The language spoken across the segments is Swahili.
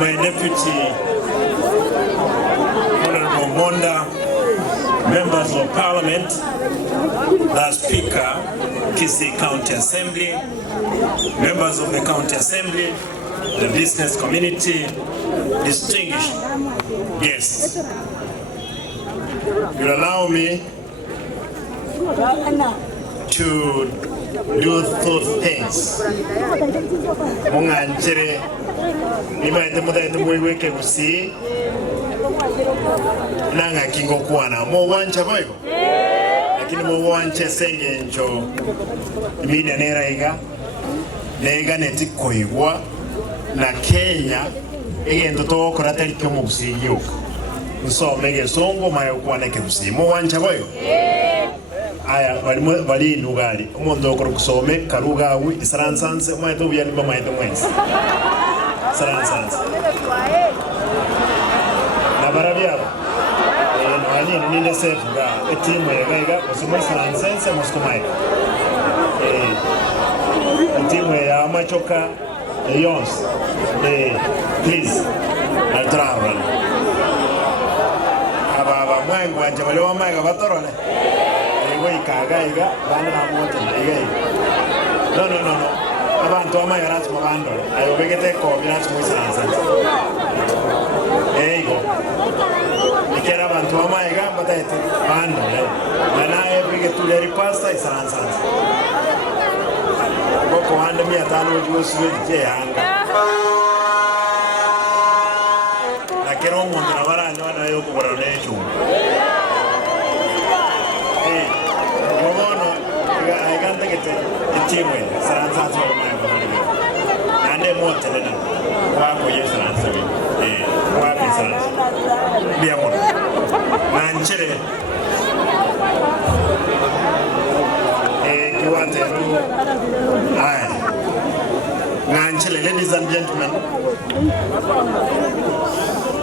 My deputy, Honorable Monda, members of Parliament, the Speaker, Kisii County Assembly, members of the County Assembly, the business community, distinguished guests. You allow me to do two things. Munganchere imaite mudaite muiweke Gusii nanga kingo kwana mo wancha boyo lakini mo wancha senge ncho media nera iga netikoigwa na Kenya egento tokora tari kyo mu Gusii yuka nsomege songo mayo kwana ke Gusii mo wancha boyo aya bali nugali umuntu okora kusome karugawi isaransanse mwaito byani bamaito mwenzi isaransanse na barabiabo no ninde sefuga etimu yega kusoma isaransanse muskomai etimu ya machoka yons please altravel aba mwangu anje bale wa maiga batorole Kagaiga, no. Abantu amayarats mabando. Ayo begete ko binats muisansa. Ego. Ikera abantu amayga batete bando. Mana begetu leri pasta isansa. Boko anda mi atano jusu je anga. Akero mundu na bara ndo na yo ko borone chu. Timwe saranza zo mai ande mote na wako yesaranza wapi saranza bia mo manchere kiwante ai manchere. Ladies and gentlemen,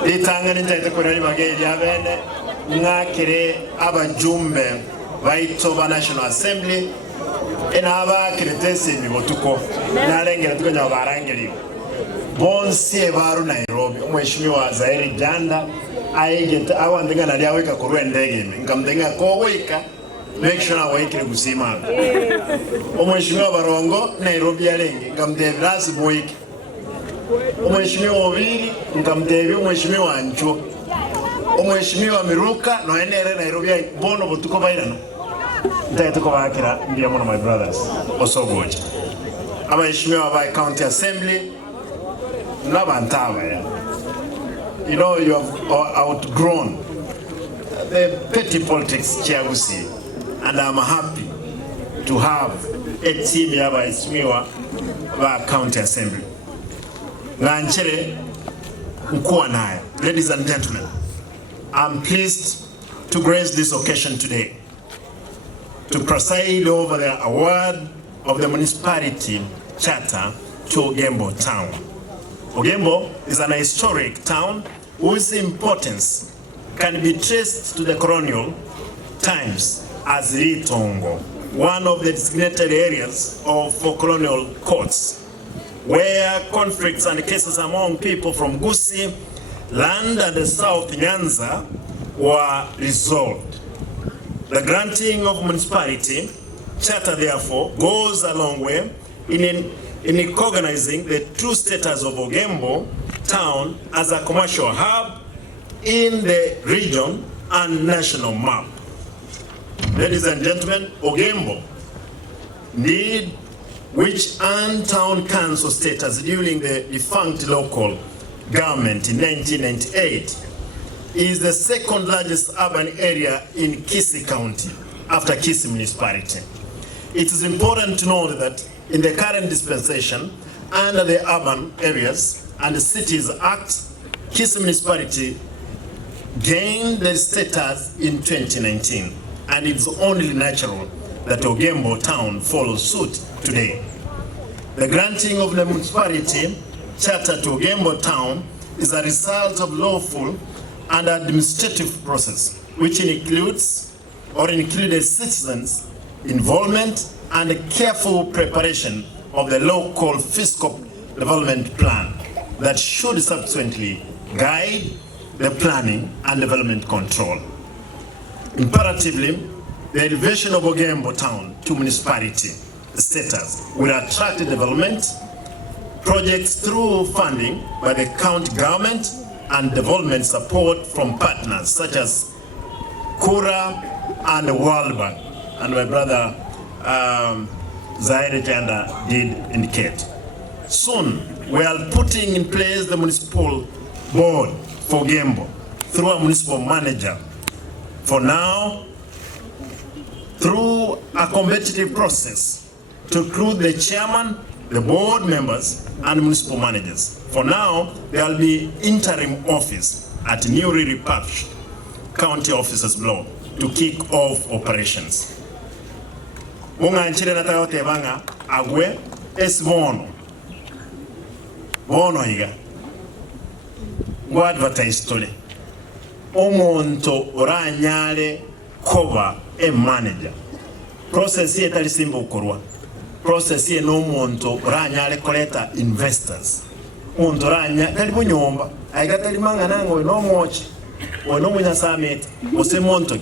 itangani ntaite kurali bageli abene ngakire abajumbe baito ba National Assembly enaba kiretese mibotuko nalengera tukonya barangeri bonse baru Nairobi umweshimiwa Zairi Janda aigeta awandenga nali aweka kurwe ndege ngamdenga ko weka make sure aweke Gusii umweshimiwa Barongo Nairobi yalenge ngamdebrasi boyike umweshimiwa Obiri ngamdebi umweshimiwa Ncho umweshimiwa Miruka no enere Nairobi bono botuko bairana Ntaituko bakira ndiye one of my brothers Osogoje abaheshimiwa ba County Assembly n'abantaba ya. You know, you have outgrown the petty politics here Gusii, and I'm happy to have a team ya baheshimiwa ba County Assembly. Nganchere mkuwa naye. Ladies and gentlemen, I'm pleased to grace this occasion today to preside over the award of the municipality charter to Ogembo town. Ogembo is an historic town whose importance can be traced to the colonial times as Ritongo, one of the designated areas for colonial courts, where conflicts and cases among people from Gusii land and the South Nyanza were resolved. The granting of municipality charter therefore goes a long way in recognizing the true status of Ogembo town as a commercial hub in the region and national map. Ladies and gentlemen, Ogembo, indeed, which earned town council status during the defunct local government in 1998, is the second largest urban area in Kisii County after Kisii Municipality. It is important to note that in the current dispensation, under the urban areas, and Cities Act, Kisii Municipality gained the status in 2019, and it's only natural that Ogembo town follows suit today. The granting of the municipality charter to Ogembo town is a result of lawful and administrative process, which included citizens' involvement and careful preparation of the local fiscal development plan that should subsequently guide the planning and development control. Imperatively, the elevation of Ogembo town to municipality status will attract development projects through funding by the county government and development support from partners such as Kura and the World Bank. And my brother Zaire Janda did indicate. Soon, we are putting in place the municipal board for Ogembo through a municipal manager. For now, through a competitive process to include the chairman, the board members, and municipal managers. For now, there will be interim office at newly repackaged county offices block to kick off operations. Munga nchile na tayote banga agwe esbono bono higa ngo advertise tole omonto oranyale koba manager process ye tali Simba ukorwa process ye no monto oranyale koleta investors monto oranya tali bunyomba aiga tali manga nango no mochi ono munya summit ose monto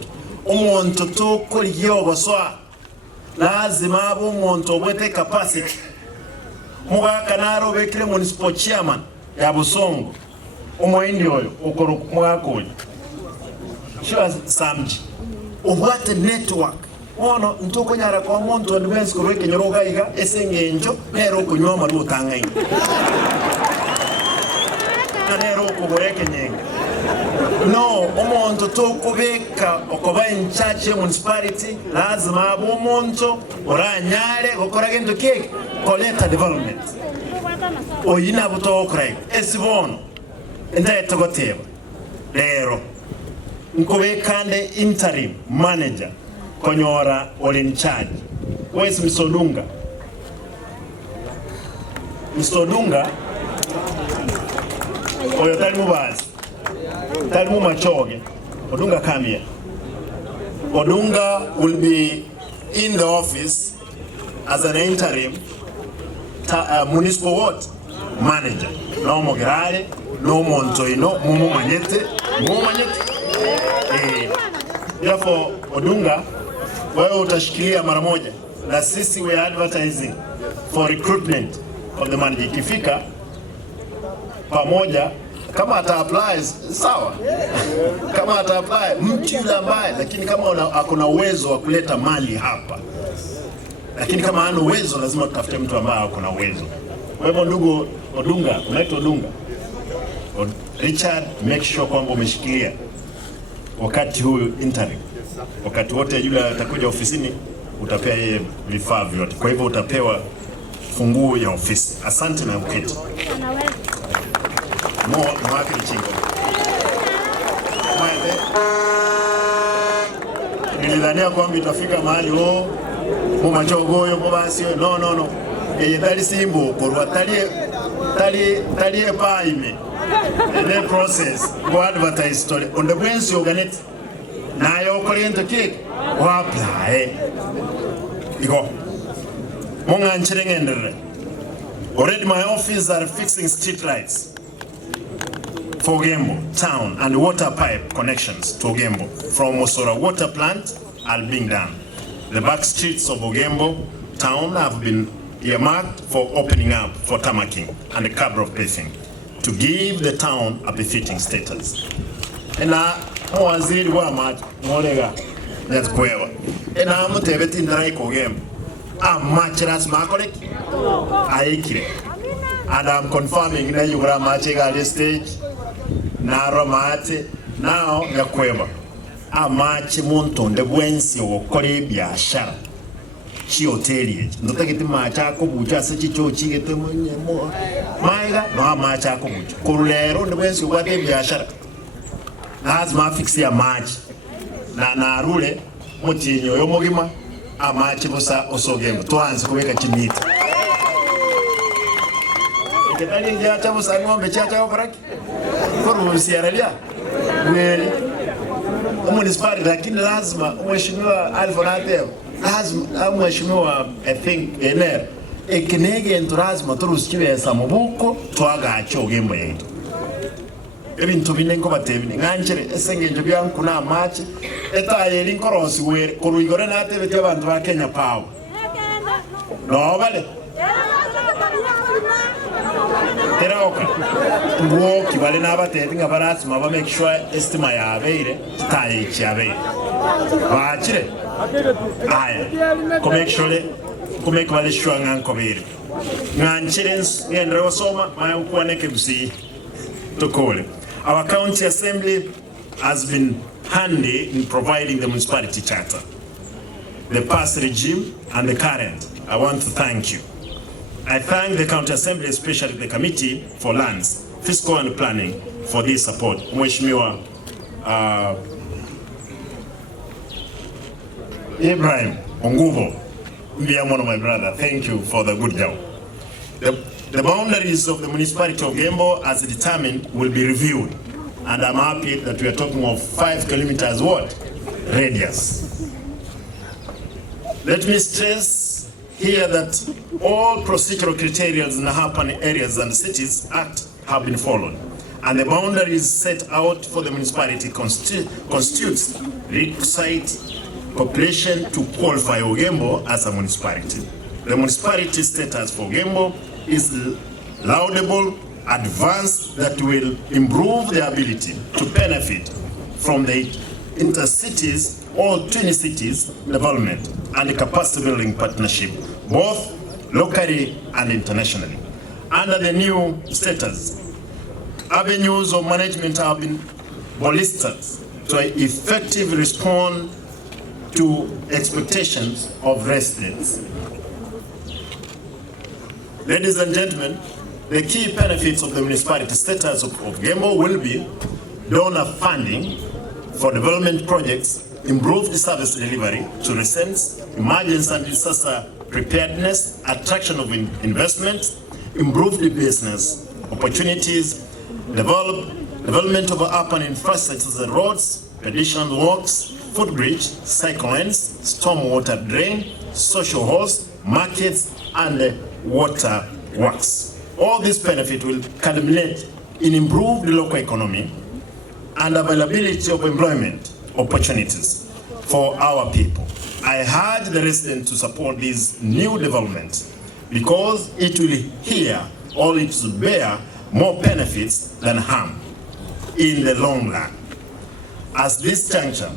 omonto to koliyo baswa lazima abo monto bwete capacity muga kanaro bekire municipal chairman ya Busongo omwindi oyo okoro mwako shwa samji obwate network ono ntoko nyara kwa monto advance koreke nyoroga iga esengenjo nero kunyoma lutanga inga nero kuboreke nyenga no omonto tokubeka okoba inchache municipality lazima abo monto oranyale okora gendo keke koleta development oyina buto okrai esibono ndaye togoteba lero nkubekande interim manager konyora all in charge wesi Msodunga oyo tali mubazi tali mumachoge Odunga come here. Odunga will be in the office as an interim municipal what manager no mogerale no montoino mumu manyete therefore Odunga wewe utashikilia mara moja na sisi we are advertising for recruitment of the manager. Ikifika pamoja kama ata apply sawa, kama ata apply mtu yule ambaye, lakini kama akona uwezo wa kuleta mali hapa, lakini kama hana uwezo lazima tutafute mtu ambaye akona uwezo. Kwa hivyo ndugu Odunga, unaitwa Odunga Richard, make sure kwamba umeshikilia wakati huu interim. Wakati wote yule atakuja ofisini utapewa yeye vifaa vyote. Kwa hivyo utapewa funguo ya ofisi. Asante na mketi. Mwakili chingo. Nilidhania kwamba itafika mahali mumachogoyo basi no. Eye tali Simba korwa tali paime. The process go advertise story on the brains organize na yo client cake wa apply iko monga nchirengendere. Already my office are fixing street lights for Ogembo town and water pipe connections to Ogembo from Mosora water plant are being done. The back streets of Ogembo town have been earmarked for opening up for tarmacking and the cover of paving to give the town a befitting status. Ena waziri wa maji molega yazikwewa ena mutebeti ndara iko Ogembo amachiras makorek aikire, and I'm confirming that you gra machiga at stage na romate now yakweba amachi muntu nde bwensi okore biashara chi hoteli ndota kiti macha ko bucha sechi chochi kiti maiga no macha ko bucha kurulero ndwensi kwate biashara lazima fix ya maji na rule mutinyo yo mugima amachi busa Ogembo twanze kubeka kimita ketali nja cha busa ngombe cha operaki kuruhusi aralia kweli municipality lakini lazima mheshimiwa Alfonateo lazima mheshimiwa I think ener ekinege lazima turusikibesa mubuko twagacho Ogembo yetu ebintu binengo batebine nganjere esengenje byankuna amachi etaye linkorosi were kuruigore natebe tyo abantu ba Kenya Power no bale teroka ngo kibale nabatete ngabarasi maba make sure estima yabeire taye ichabe baachire aya ko make sure ko make wale sure ngankobere nganchire ngendre osoma mayo kuoneke busi tokole. Our county assembly has been handy in providing the municipality charter, the past regime and the current. I want to thank you. I thank the county assembly, especially the committee for lands, fiscal and planning for this support. Mheshimiwa Ibrahim Onguvo, one of my brother, thank you for the good job. The boundaries of the municipality of Ogembo as determined will be reviewed, and I'm happy that we are talking of 5 kilometers what? Radius. Let me stress here that all procedural criteria in the urban areas and Cities Act have been followed, and the boundaries set out for the municipality constitutes requisite population to qualify Ogembo as a municipality. The municipality status for Ogembo is laudable advance that will improve the ability to benefit from the intercities or twin cities development and the capacity building partnership, both locally and internationally. Under the new status, avenues of management have been bolstered to effectively respond to expectations of residents. Ladies and gentlemen, the key benefits of the municipality status of Ogembo will be donor funding for development projects, improved service delivery to residents, emergency and disaster preparedness, attraction of investment, improved business opportunities, development of urban infrastructure such as roads, pedestrian walks, footbridge, cycle lanes, stormwater drain, social halls, markets, and water works. All this benefit will culminate in improved local economy and availability of employment opportunities for our people. I urge the residents to support these new developments because it will it will bear more benefits than harm in the long run. As this juncture,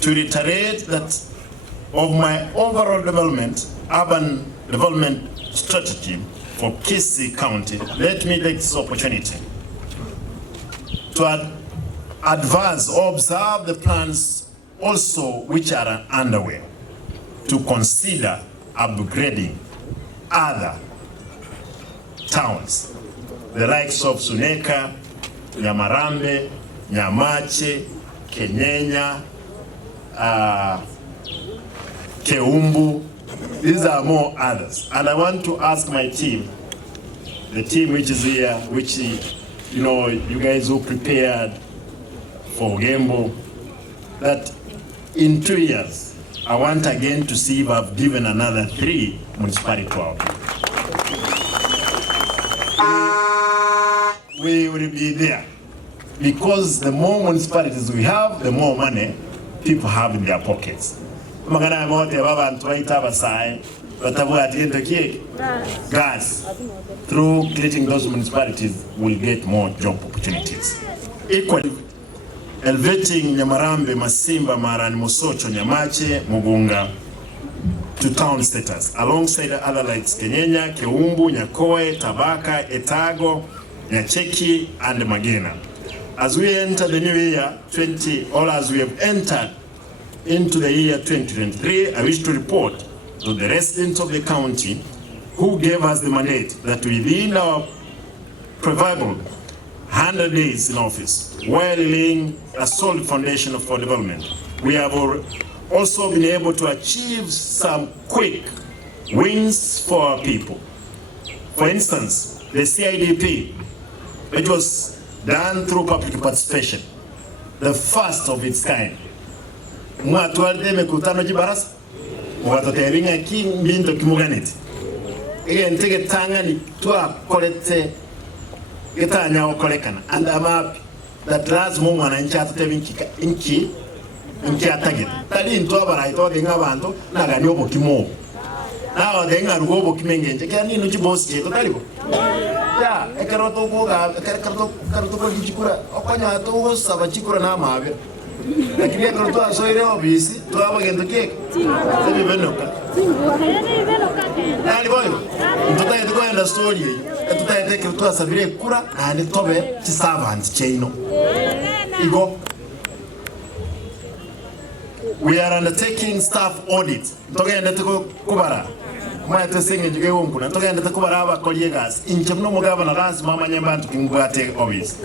to reiterate that of my overall urban development strategy for Kisii County, let me take this opportunity to advance or observe the plans also which are underway to consider upgrading other towns, the likes of Suneka, Nyamarambe, Nyamache, Kenyenya, Keumbu. These are more others. And I want to ask my team, the team which is here, which, you guys who prepared for Ogembo, that in 2 years, I want again to see if I've given another 3 municipalities to our people. We will be there. Because the more municipalities we have, the more money people have in their pockets. Magana mote baba antuaita basai batabu atiendo kiek gas through creating those municipalities will get more job opportunities. Equally elevating Nyamarambe, Masimba, Marani, Musocho, Nyamache, Mugunga to town status alongside other likes Kenyenya, Keumbu, Nyakoe, Tabaka, Etago, Nyacheki and Magena. As we enter the new year as we have entered into the year 2023, I wish to report to the residents of the county who gave us the mandate that within our preferable 100 days in office, while laying a solid foundation for development, we have also been able to achieve some quick wins for our people. For instance, the CIDP, which was done through public participation, the first of its kind. Mwatualite mekutano jibarasa, mwatotebinga kimbinto kimuganiti. Ige ntege tangani tuwa kolete, getanya wakolekana. And I'm happy that last moment inchi atotebinki inchi atagit. Tali intuwa baraito denga banto, naga nyobo kimo. Nawa denga rugobo kimengenje, kia nini uchibosi cheto talibo? Ya, ekaroto boga, ekaroto kwa kichikura, okanyo ato saba chikura na mabe. Lakini ekaroto asoire obisi, tuwa bagendo keke. Sebi benoka. Nali boyo, mtuta yetu kwa enda story yeyi. Mtuta yetu ekaroto asabire kura, na ni tobe chisavanti cheino. Igo. We are undertaking staff audit. Mtuka enda tuko kubara. Mwete singe juge umpuna. Toka enda kubara aba koliegas. Inche mno mugaba na lansi mama nyembantu kingwate obis.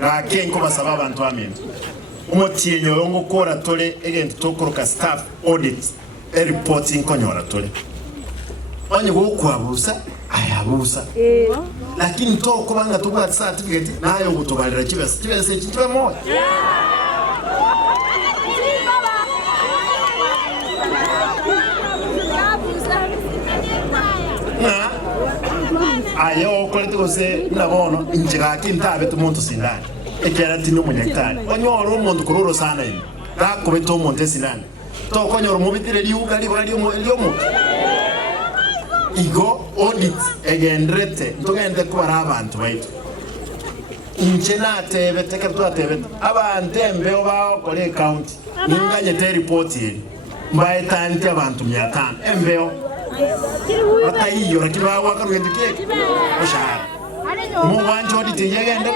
Gake nkuba sababa ntwamendo. Umutie nyorongo kora tole egent tokoroka staff audit reporting konyora tole. Onye gukwabusa ayabusa. Lakini toko banga tuba certificate nayo gutobalira kibese kitwe moyo. Ayo kolete kose nabono injira kintabe tumuntu sindani ekera tino munyaktani onyoro umuntu kururo sana ino gakobeto umuntu sindani to konyoro mubitire liuga lyomo igo audit egendrete ntugende kubara abantu baitu injena tebe tekerto atebe abantembe oba kole county ninganye te report ye mbaye tanti abantu 500 embeo ata iyo rakini waka rwende keke oshara mu banjo audit yegende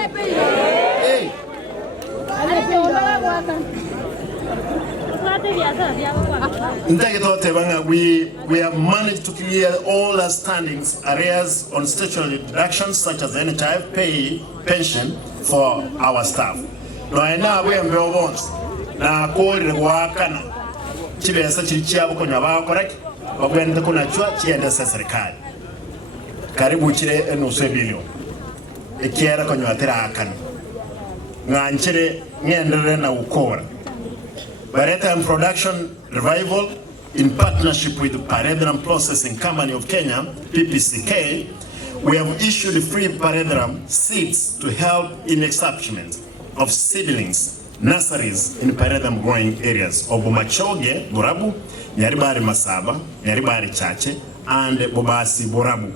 we have managed to clear all our standings areas on statutory deductions such as NHIF pay pension for our staff. No ena we mbeo bonds na kore wakana chibesa chirichabo konya ba correct bagwende kuna chwa chienda serikali karibu chire nusu bilioni ekiera konya atera akana nganchire ngendere na ukora Bareta and Production Revival in partnership with Paredram Processing Company of Kenya, PPCK, we have issued free Paredram seeds to help in establishment of seedlings, nurseries in Paredram growing areas of Bomachoge, Borabu, Nyaribari Masaba, Nyaribari Chache, and Bobasi Borabu.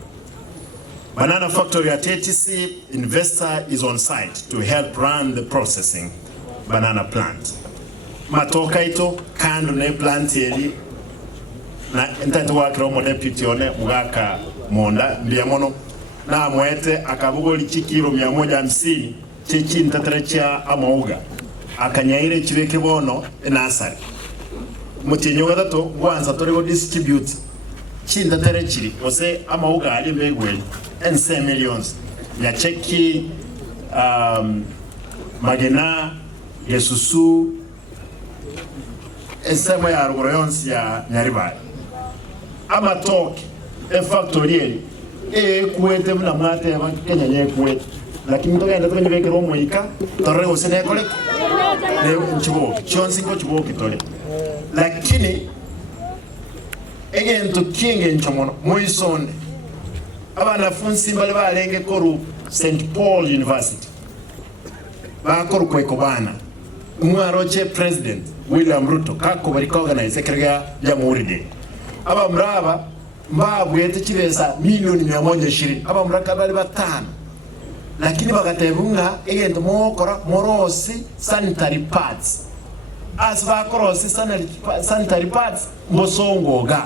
Banana factory at ATC investor is on site to help run the processing banana plant. Matoka ito kando ne plant yeli na ntatu wakiro mo deputy one mugaka monda ndiamono na mwete akabugoli chikiro 150 chichi ntaterecha amauga akanyaire chibeke bono enasari mutinyo gadato gwanza torego distribute chinda terechiri ose amauga ali mbegwe ense millions ya cheki magena yesusu esema ya rugoroyonsi ya Nyaribari amatoke factoriel kuete mna mwate ya Kenya nye kuete lakini toka enda kwenye vekero moika torre usene kolek ne chiboki chonsi ko chiboki tole lakini egento kinge nchomono moisonde abana funsi mbale balenge koru St. Paul University bakoru kweko bana mwaroche president William Ruto kako bari organize kerega ya Muride aba mraba mbabwete kibesa milioni 120 aba mraka bali batano lakini bagatebunga egento mokora morosi sanitary pads asba korosi sanitary pads mbosongoga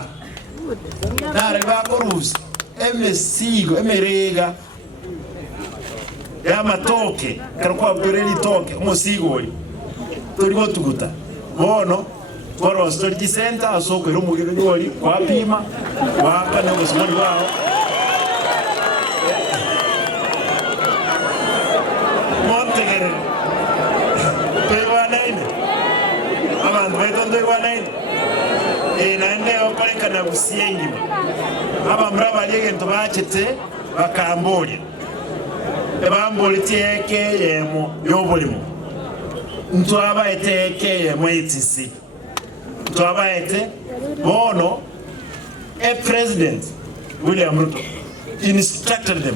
nare bakorusi emesigo emerega ya matoke karukwa byoreli toke musigo tori botuguta bono Kwa storage center asoko ero mugiro ndoli kwa pima waka na musimoni wao montegere pewa nine abantu betonde kwa nine naende okoleka na busiengi aba mraba liege ntobachete bakambolia ebamboli tieke yemo yobolimo ntwaba eteke yemo itisi ntwaba ete bono a president William Ruto instructed them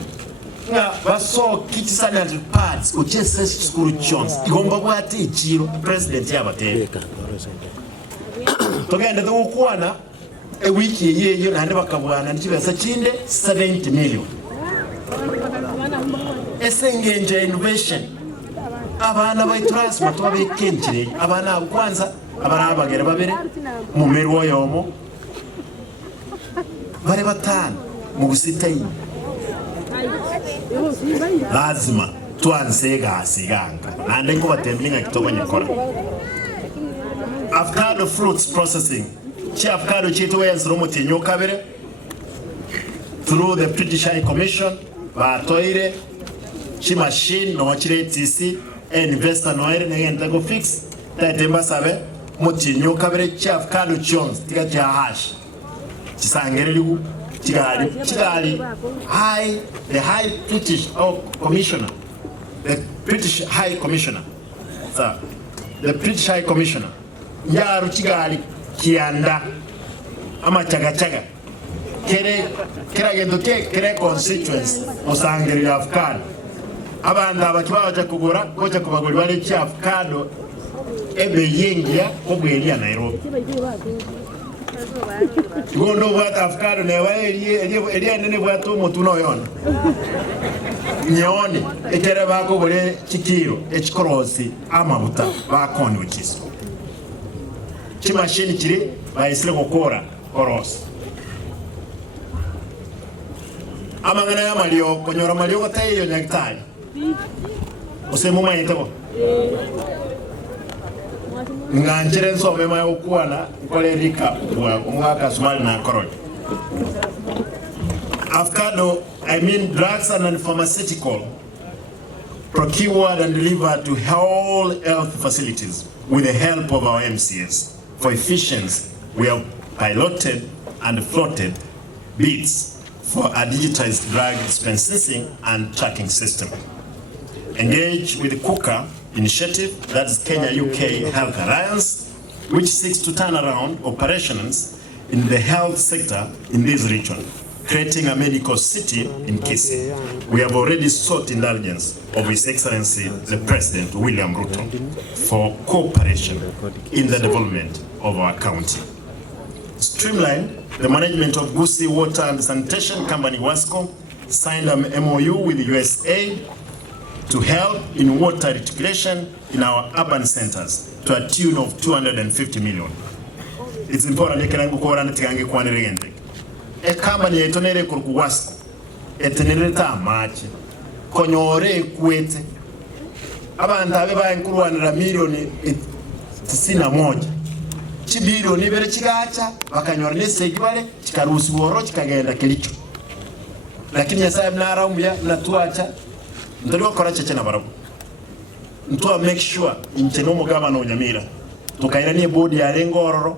nga baso kitisana parts uchese school chons igomba kwati ichiro president yabateka togenda tukwana a wiki yeyo nande bakabwana ndibesa chinde 70 million esengenje innovation abana bayitransport babekenjire abana kwanza abana abagere babere mu merwo yomo bare batanu mu busitayi lazima tuansega asiganga nande ngo batemlinga kitoko nyakora avocado fruits processing chi avocado chito yazromo tinyo kabere through the British High Commission batoire chi machine no chire TC investor no ere ngenda go fix tatemba sabe mutinyo kabere chi avocado chons tiga cha hash chisangere ligu chigali the high British commissioner, the British High Commissioner, sir, the British High Commissioner yaru chigali kianda ama chaga kera gendo kere constituency osangere avocado abanda abakibaje kugura koje kubagura bari chi avocado ebe yengia obwelia Nairobi Gondo bwa avocado ne wa elie nene bwa to mutuno yona nyone ekere bako bole chikiro echikorosi amabuta bakoni ukiso chimashini kiri bayisire gukora korosi amangana ya malio konyora malio gatayo nyaktari usemu mayitabo nganjire nsome mayo kuana kole rika wa umwaka Somali na koroni avocado drugs and pharmaceutical procured and delivered to all health facilities with the help of our MCS. For efficiency, we have piloted and floated bids for a digitized drug dispensing and tracking system. Engage with the KUKA initiative, that is Kenya-UK Health Alliance, which seeks to turn around operations in the health sector in this region, creating a medical city in Kisii. We have already sought indulgence of His Excellency the President William Ruto for cooperation in the development of our county. Streamline the management of Gusii Water and Sanitation Company Wasco signed an MOU with USAID to help in water reticulation in our urban centers to a tune of 250 million. It's important that a company etonere kuruku Wasco etenereta amache konyore kwete abantu abe bayankuruwanira milioni 91 chibilioni bere chigacha bakanyora nesegibale chikarusi woro chikagenda kilicho lakini yasaye mnaraumya mnatuacha ndaliwa kora cheche na barabu ntuwa make sure incheno mugabano unyamira tukairanie bodi ya rengororo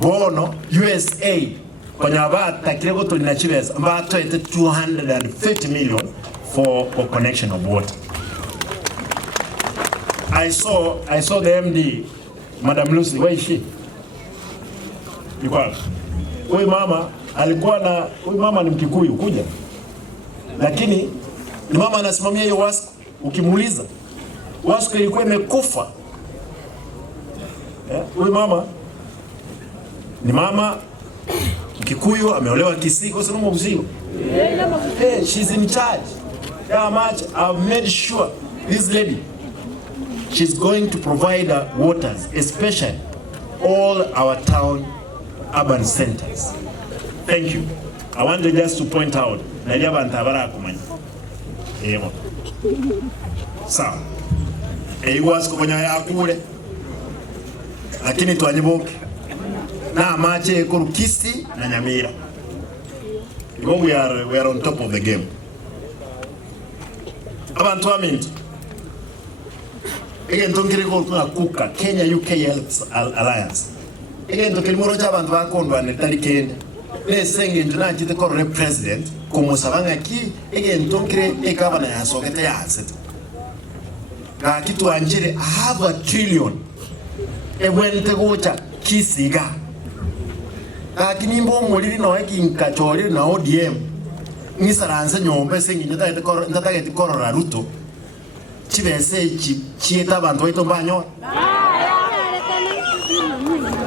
bono USA kwenye abata kirego tulina chibeza ambato ete 250 million for connection of water. I saw the MD, Madam Lucy, where is she? Huyu mama alikuwa na huyu mama ni Mkikuyu kuja. Lakini ni mama anasimamia hiyo Wasco, ukimuuliza Wasco ilikuwa imekufa. Huyu mama ni mama Mkikuyu ameolewa Kisii kwa sababu mzio. Hey, she's in charge. How much I've made sure this lady, she's going to provide waters, especially all our town urban centers. Thank you. I wanted just to point out Najaba and Tabara Kumani. So, was Kumanya Akure. lakini twanyibuke na mache kurukisi na Nyamira. We are on top of the game. Abantu aminti again tongere ko kuka Kenya UK Health Alliance again to kilmoro chabantu bakondwa ne talikende ne senge njuna jite ko president ko musabanga ki again tongere e governor ya sokete ya asset ga kitu anjire have a trillion e wente gocha kisiga lakini mbo muliri no ekinka chori na ODM ni saranse nyombe sengi ndata geti korora Ruto chibese chieta abantu baito banyo.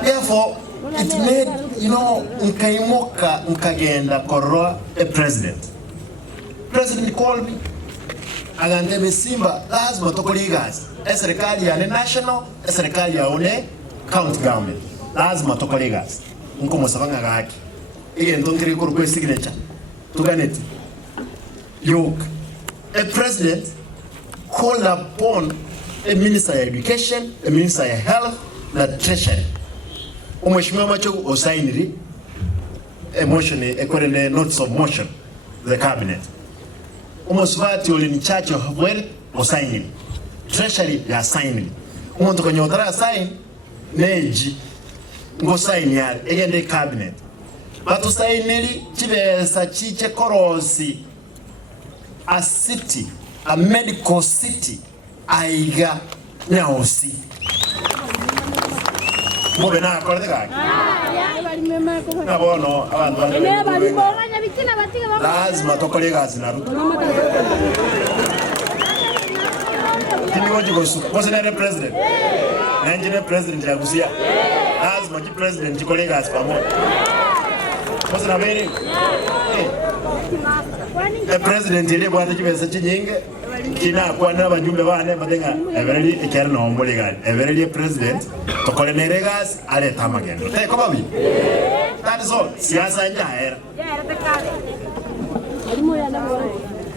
Therefore it made, you know, nkaimoka nkagenda korora a president called me agandebe Simba lazima tokoligazi serikali ya national serikali ya one county government lazima tokoligazi nko musabanga gaki igento nkiri ko rwe signature tuganeti yok a president called upon a minister of education, a minister of health, the treasury umeshimiwa macho osainiri a motion a notes of motion the cabinet umusvati oli ni church of wealth osainiri treasury ya sign umuntu konyodara sign neji ngo sign yale egende cabinet batu signeri chibesa chiche korosi a city, a medical city aiga nyaosi mobe na akorde kaki na bono abantu lazima tokole gazi na Ruto kimi woji gosu kosenere president na engineer president ya Busia lazima ki president jikole gazi pamoja kosena bere the president ile bwana kibesa chinyinge kina kwa na bajumbe bane badenga everly ekerna omulegani everly president tokole neregas ale tamagendo te ko babi that is all siasa nyaera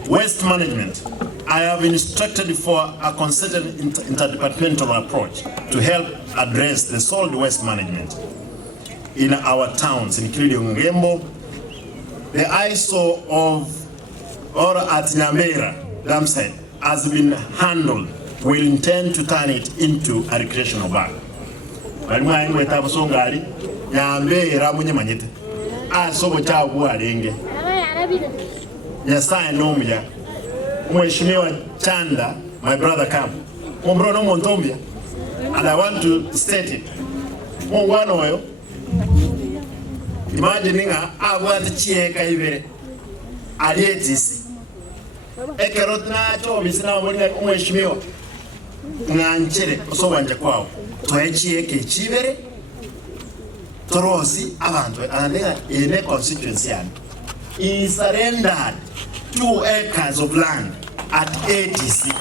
waste management. I have instructed for a concerted interdepartmental approach to help address the solid waste management in our towns, including Ogembo. The ISO or at Nyamira dam site has been handled. We intend to turn it into a recreational park. Balima ingwe tabusongali Nyamira munyamanyite. Asobo cha bualenge. Nyasaye nomya. Mheshimiwa Chanda, my brother come. Mbrono Montombia. And I want to state it. Mungwano oyo. Imagine nga abwate chieka ibere. Alietisi. Ekerot na chobi sina mwinga mheshimiwa. Nganchere osobanje kwao. Toechieke chibere. Torosi abantu andenga ine constituency yani. He surrendered 2 acres of land at ATC.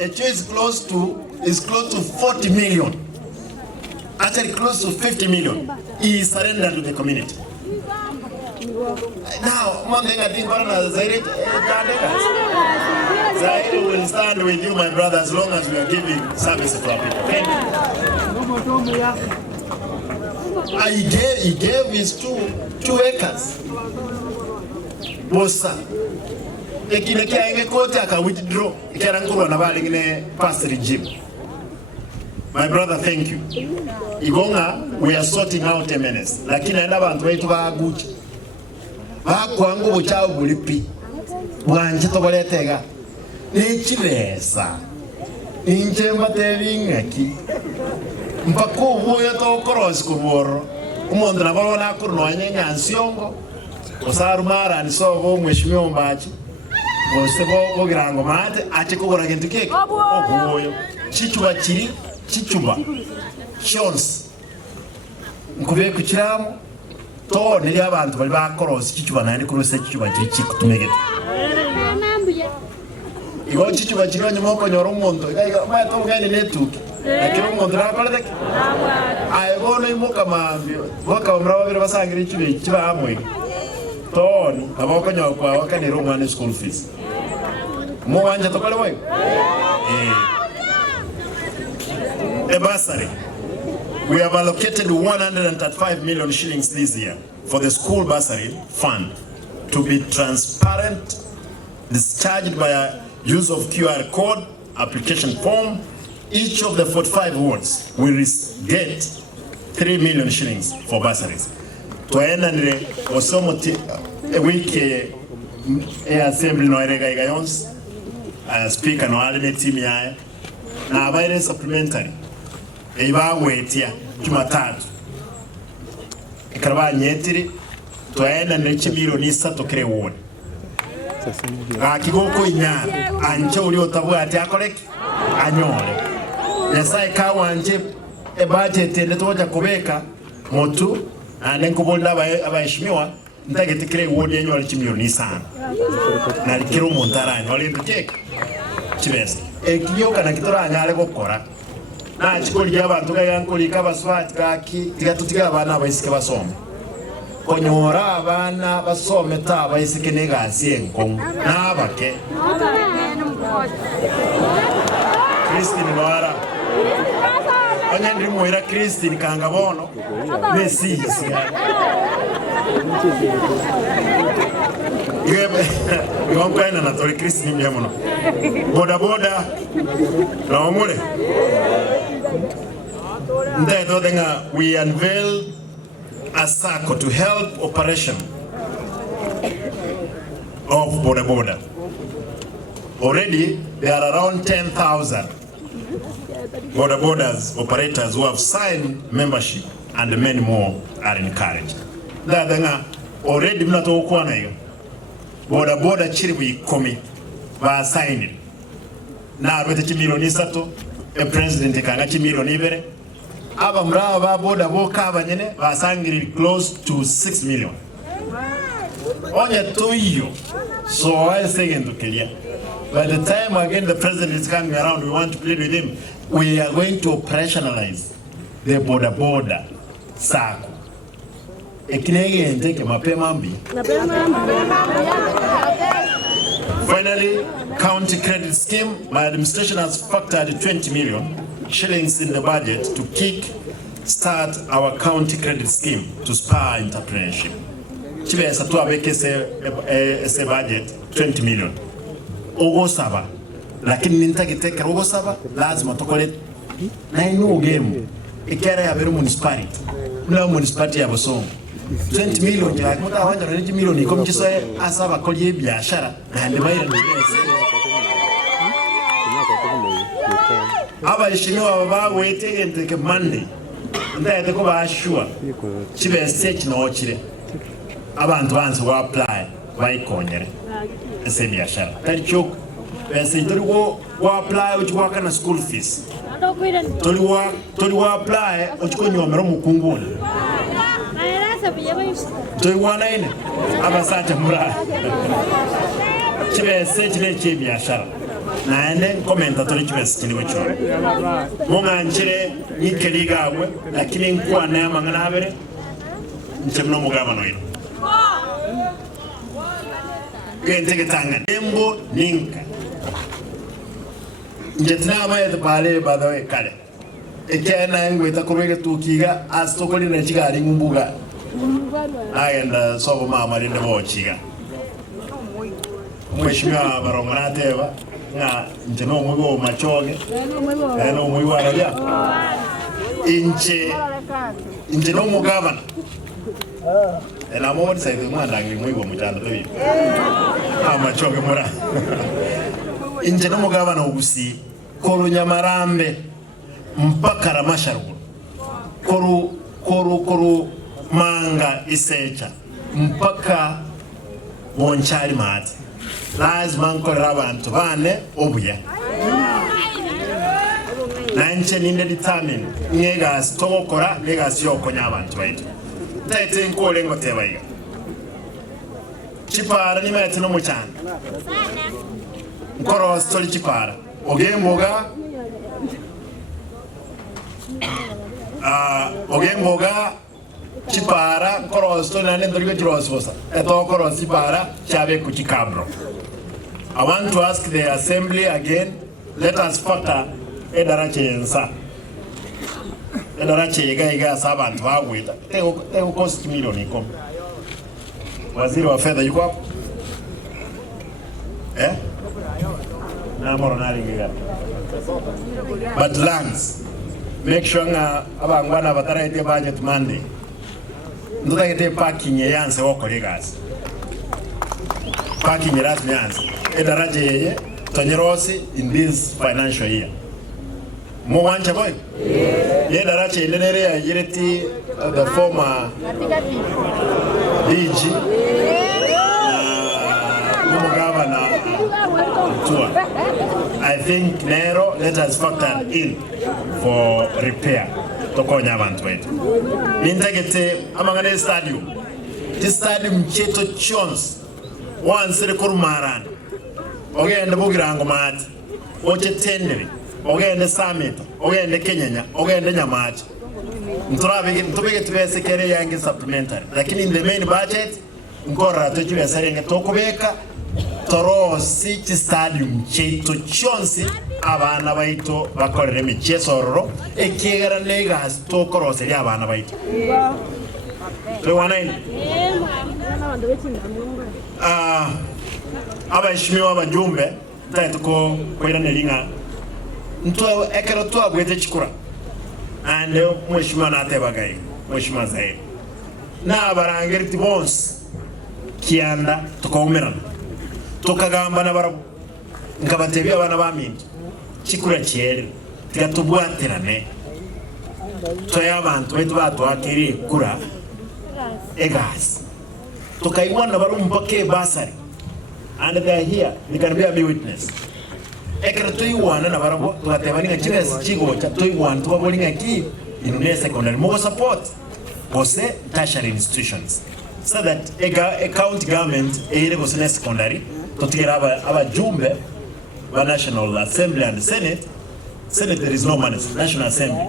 It is close to 40 million. Actually close to 50 million. He surrendered to the community. Now, Zaire will stand with you, my brother, as long as we are giving service to our people. Thank you. He gave his 2 acres. Bosa. Ekine kiange kote aka withdraw. Ikiarankurwa na bali ngine past regime. My brother, thank you. Igonga, we are sorting out a menace. Lakini enda bantu baitu baguchi. Bakwangu buchawo bulipi. Bwanje toboletega. Nichibesa. Inje matebingaki. Mpako ubuyo to cross kuboro umuntu nabarona kurno nyansyongo osarumara ni sobo mweshimyo mbachi bosebo bogirango mate ache kugora kintu keke obuyo chichuba shons nkube kukiramo to nili abantu bali ba cross chichuba nandi kurose chichuba chikutumegete igo chichuba chironye moko nyoro umuntu igaga mato ngani netuke lakini umuntu nakolete ayibona imuka mambyo boka umrawa bire basangira ikibe kibahamwe toni abako nyakwa wakanira umwana school fees mu wanje tokole we a bursary. We have allocated 135 million shillings this year for the school bursary fund to be transparent, discharged by a use of QR code, application form. Each of the 45 wards will get 3 million shillings for bursaries. Twaenda nile osomo a wiki assembly no erega igayons speaker no alime team yae na abaire supplementary eba wetia Jumatatu ikaraba nyetiri twaenda nile chimiro ni sato kire ward akigoko inyara anje uli otabwa ati akoleki anyole yesai kawanje e budget ndetoja kubeka motu ane nkubonda abayishimiwa ndagetikire wodi yenyu ali chimilioni sana na likiro montarani wali ndukeke chibese ekiyoka na kitoranga ale gukora na chikoli y'abantu gayankoli kabaswati kaki tigatutiga abana abayisike basome konyora abana basome ta abayisike negasi enkongo nabake Christine Noara anya ndi muira Christine kangabono Messi Yongwena na tori Christine mjamono boda boda na omule ndeto denga we unveil a circle to help operation of boda boda. Already there are around 10,000 boda bodas operators who have signed membership, and many more are encouraged. That already mnato kwa na hiyo boda boda chiri komi ba signed na arwete chimilioni sato e president kanga chimilioni bere aba mraba ba boda boka abanyene basangiri close to 6 million onye to hiyo so I say into Kenya. By the time again the president is coming around, we want to plead with him. We are going to operationalize the border circle. Finally, county credit scheme. My administration has factored 20 million shillings in the budget to kick start our county credit scheme to spur entrepreneurship. Chibe satua beke se budget 20 million. Ogo saba, lakini nintagiteka ogo saba lazima tokole na inu Ogembo ikera ya beru municipality na municipality ya Bosongo 20 million ya muta wanja na 20 million iko mchisoe asaba koliye biashara na ndibaira ndibese aba ishimiwa baba wete enteke Monday ndayete ko bashua chibe search no chire abantu banze wa apply bayikonyere ese biashara tari chok ese toliwo wa apply uchwaka na school fees toliwa apply uchikonyomero mukunguni toliwa na ine abasata mura chibese chile biashara na ende komenta toli chibese chiliwe chore munga nchire nikeligawe lakini nkwa na mangana habere nchemno mugabano ino Gentege tanga Ogembo ninka njetina ma yete pale badawe kale ekena ngweta kurwege tukiga astokoli na chigari ngumbuga agenda sobo mama linde bochiga mweshimya barongana teba na njeno mwigo machoge eno mwigo arabia inche no mugabana ela modi sa idu mwana ngi mwigo mutanda to yipo ama choge mura inje no mugabana ugusi koru Nyamarambe mpaka Ramasharugu koru Manga Isecha mpaka Bonchari Mati lazima nkorera abantu bane obuya nanje ninde determine nyega stokora nyega syokonya abantu baitu tete nkole ngotebaiga chipara ni mete no muchana nkoro stoli chipara Ogemboga chipara nkoro stoli nane ndorigo chirososa eto nkoro chipara chabe kuchikabro. I want to ask the assembly again, let us factor edarache yensa Arati iga saba abantu bagwita teko cost milioni iko. Waziri wa fedha yuko hapo? Na moro nari ngiga. But lands, make sure nga abangwana bataraite budget Monday. Ndutagete parking yanse woko legas. Parking rasmi yanse. Edaraje yeye Tonyerosi in this financial year. Mo wancha boy? Ye darache ilenere ya yireti the former DG Mumu Governor Tua. I think Nero let us factor in for repair to konya abantu wetu. Intagete amangane stadium. This stadium cheto chons. Once the kurumaran. Ogende bugirango mati. Oche tenere. Ogende summit. Ogende Kenya. Ogende Nyamachi. Ntubege tubese kere yangi supplementary. Lakini in the main budget nkora tuchiwe serenge tokubeka torosi chi stadium cheto chonsi abana baito bakorere michezo roro ekigera negas tokorose ya abana baito. Lewana ini. Abashimiwa abajumbe tuko kwera nelinga ntwa ekero twa gwete chikura ande mweshima natebagai mweshima zaidi na abarangeri tibons kianda tukaumira tukagamba na barabu ngabatebya abana baminto chikura cyere tigatubwaterane toya abantu betu batwakiri kura egas tukaiwana barumpake basari and they are here, they can be a witness. Ekera tuiwana na barabo tukatebaninga chines chigo cha tuiwana tukabolinga ki in secondary more support bose tertiary institutions so that a county government ere bose secondary totira aba jumbe ba National Assembly and Senate there is no money National Assembly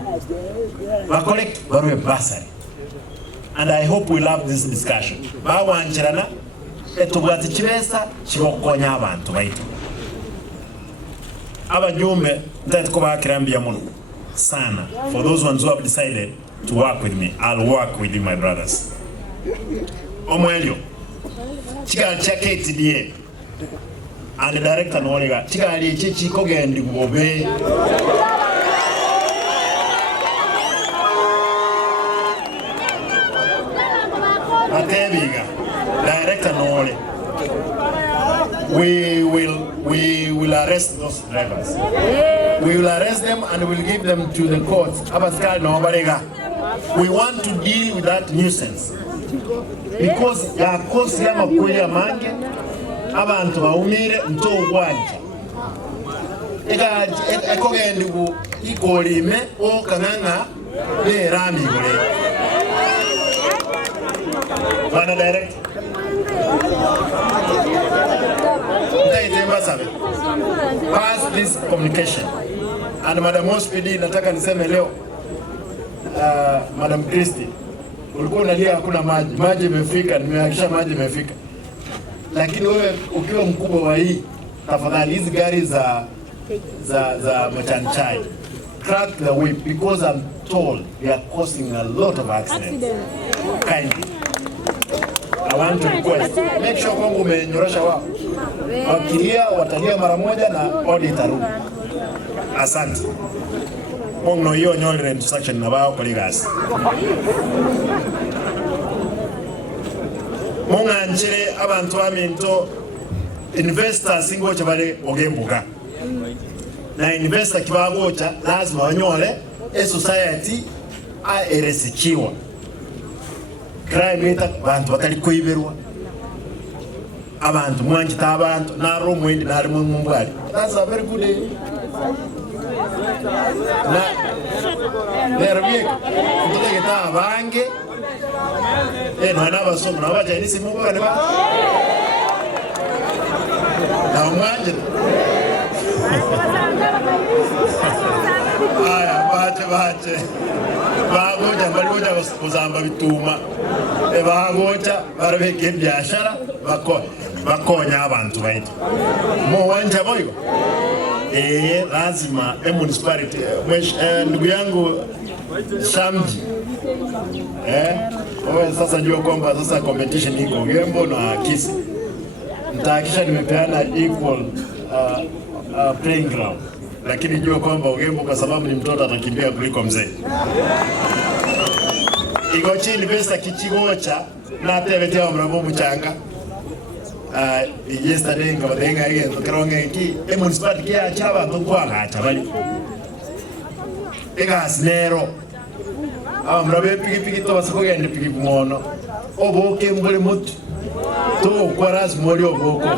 ba collect barwe basari and I hope we love this discussion ba wanchirana etubwati chibesa chibokonya abantu baitu abajumbe ntatko bakirambia muno sana for those ones who have decided to work with me. I'll work with you, my brothers. Omwelio chika chake TDA and the director nolega chika ali chichi kogendi kubobe atebiga director nole we will arrest those drivers. We will arrest them and we will give them to the courts. We want to deal with that nuisance because ya kosi ya makweli mange abantu baumire nto gwanja ega ekogendi bu ikolime o kananga le rami gole bana direct pass this communication and Madam Hospidi nataka niseme leo Madam Christy ulikuwa unalia hakuna maji imefika nimehakisha maji imefika lakini wewe ukiwa mkubwa wa hii tafadhali hizi gari za machanchai crack the whip because I'm told they are causing a lot of accidents. Kindly I want to request, make sure kwamba umenyorosha wao. Wakilia watalia mara moja na audit tarudi. Asante. Mungu hiyo nyole instruction na wao kolegas. Mungu anjire abantu aminto investors singo chabale Ogembo. Na investor kibagocha lazima wanyole society aeresikiwa. Crime ita bantu batali kuiberwa abantu mwanjita abantu na romo indi na rimu mbali. That's a very good day. Na nerbiye kutegeta abange na basomo na baje nisi mungu bane ba na mwanje aya baje bagoja baligoja kuzamba bituma bagoja barabeke biashara bakonya abantu baitu mo wanja boyo lazima municipality ndugu yangu Shamji. Owe sasa jua kwamba sasa competition iko Ogembo na Kisi. Nitahakisha nimepeana equal playing ground. Lakini jua kwamba Ogembo kwa sababu ni mtoto atakimbia kuliko mzee. Iko chini pesa kichigocha na tebete wa mrabo mchanga. Yesterday ngabadenga again tukaronga iki municipality ya chaba tukwanga chabali. Ega snero. Mrabe piki to basakogende piki ngono. Oboke mbole mutu. To kwaras moli oboko.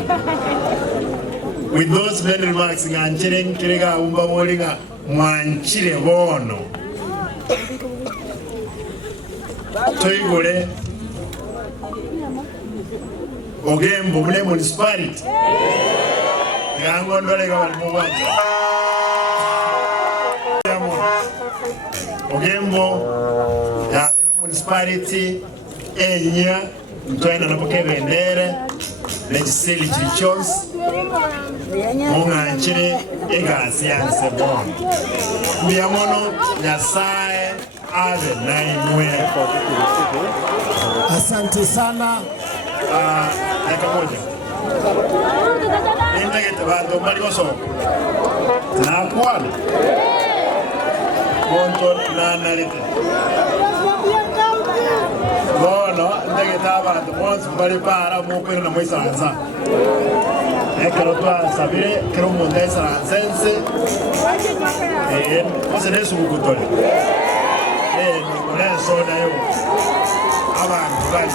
With those many remarks, nganchireng kirega umba molinga mwanchire bono. Toigole Ogembo mune municipality. Gango ndole gawali mwaji. Ogembo ya municipality enya mtoenda napoke bendere legiseli chichos munganchire egasianse bon ndiamono nyasaye ave nainwe. Asante sana. Dakika moja. Ndegete bado bali wasoko. Na kwala. Konto na nalete. Bono ndegete abantu bonse bali para mu kwera na mwisanza. Ekero twa sabire kero monde saransense. Ose nesu bukutole. Ni sona yo. Abantu bali